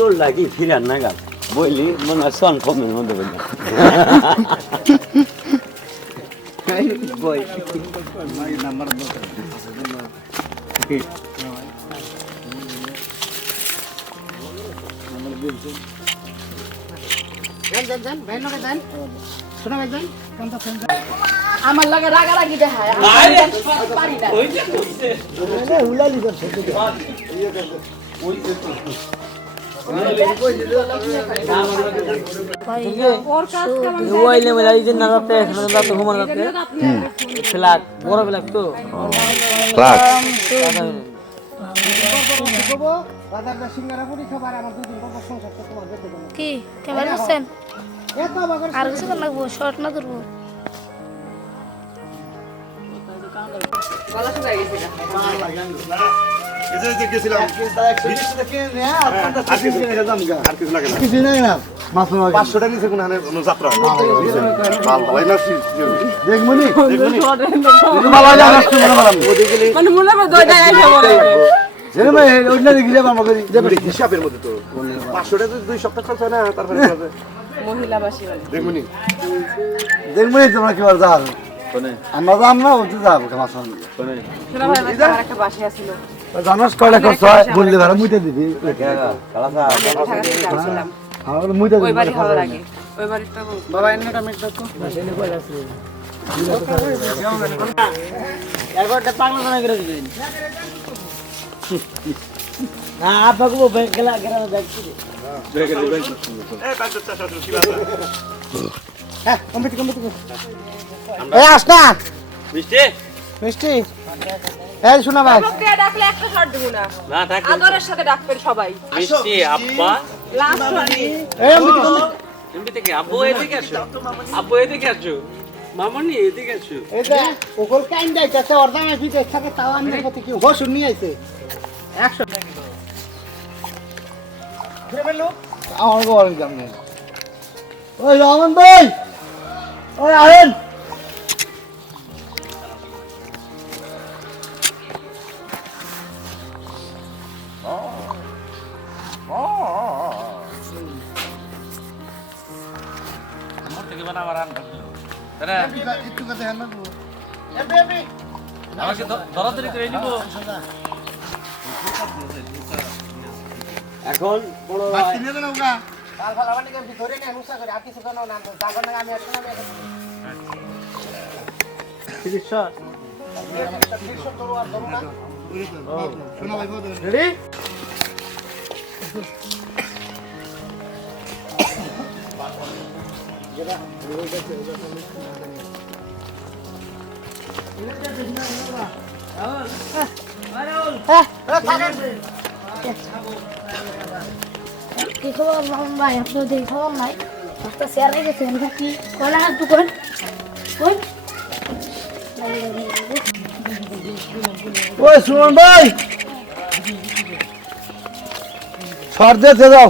তোর লাগি ফিরার নাগাল বললি মনে হয় সন ফমের মধ্যে বললি আমার লাগে রাগারাগি দেখায় পারি না কি কেমন আছেন আর কিছু লাগবো শর্ট না ধরবো হিসাবের মধ্যে তো 500টা তো 2 সপ্তাহ চলছে না তারপরে মহিলাবাসী দেখবো তোমরা কি যাও আমরা যাম না ওতে যাবো একটা বাসে আসছিল জানাস কয়টা খরচ হয় বললে ভাড়া মুইতে দিবি মুইতে ওই বাড়ি হওয়ার আগে ওই বাড়িটা বাবা এনে আমি তো এগারোটা পাগলা না করে দিবেন না আপাকে গেলা গেলা দেখছি আস না মিষ্টি মিষ্টি এই শোনা ভাই ডাকলে একটা শট দেব না আদরের সাথে ডাকবেন সবাই মিষ্টি আব্বা লাস্ট এমনি থেকে আব্বু এদিকে আসো আব্বু এদিকে আসো মামনি এদিকে আসো এই যে ওগল কাইন যাইতেছে অর্ধামে ভিতরে থাকে তাও আমি কত কি হোশ নিয়ে আইছে 100 ঘুরে লোক আমার গোয়াল গাম নেই ওই রহমান ভাই ওই আহেন আমার থেকে বানা আমার রান করলো তারা একটু কথা হ্যাঁ না আমাকে দরাদরি করে নিব এখন বড় বাকি নিয়ে না ওগা কাল ফালা মানে কি ধরে না নুসা করে আর কিছু কেন না জাগর না আমি আসলে আমি রেডি কি খবর মামা ভাই আপনার দেখি খবর নাই একটা শেয়ার রেখেছেন কি কলা হাত দোকান ওই ওই সুমন ভাই সর দিতে দাও